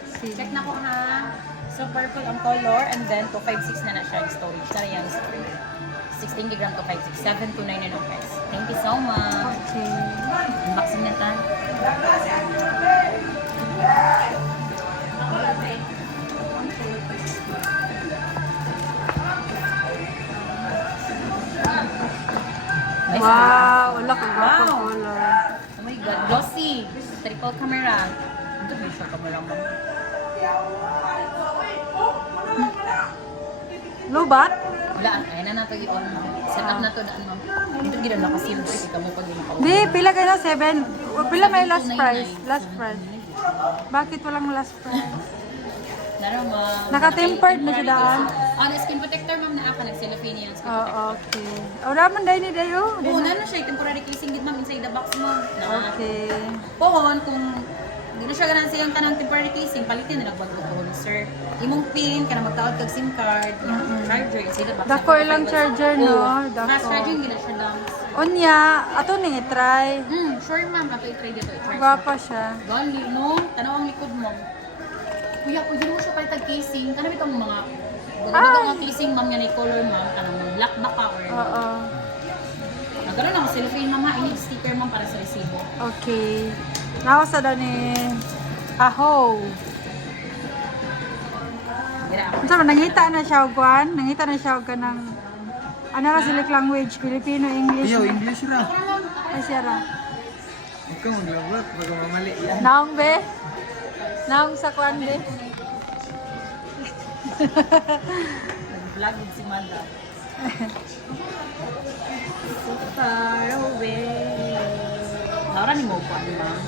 Check na ko ha. So purple ang color and then 256 na siya yung storage. Tara yan storage. 16 gig RAM 256, 729 na nung price. Thank you so much. Okay. Unboxing na tayo. Nice. Wow, wala ka Wow. color. Oh my god, glossy. Triple camera. Ito ba yung camera mo? Lobat? Wala, ayun na nato i-on mo. Set up na to daan mo. Ito gila na kasi mo kasi kamo pag yung Di, pila kayo na 7. Pila may last price? Last price. Bakit walang last price? Naro mo. Naka-tempered na siya daan. Ah, na skin protector ma'am na apa nag-cellophane yan. Skin protector. Oh, okay. O, raman dahil ni Dayo. Oo, nano siya. Temporary casing gid ma'am inside the box mo. Okay. Pohon, kung hindi na siya ganang silang tanang temporary casing, palitin na nagbago ko sir. Imong pin, ka na magtaod kag SIM card, charger, inside the box. Dako ilang charger, no? Dako. Fast charging, gila siya lang. Unya, ato ni try. Sure ma'am, ato i-try dito, i-charge. Gwapa siya. Gali, no? Tanaw ang likod mo. Kuya, pwede mo siya palitag casing. Kanami itong mga mga casing, ma'am, yan ay color, ma'am. Kanang black ba ka or... Oo. Nagkaroon ako cellophane, ma'am, ha? I-need sticker, ma'am, para sa resibo. Okay. Nakasa daw ni Aho. Gira ako. So, nangita na siya og kwan, nangita na siya og kanang ano ra silik language, Filipino, English. Iyo, English ra. Ay siya ra. Huwag kang maglabot, baga mamali yan. Naong be? Naong sa kwan be? Nag-vlog din si Manda. So far away. Laura ni mo pa, ma'am.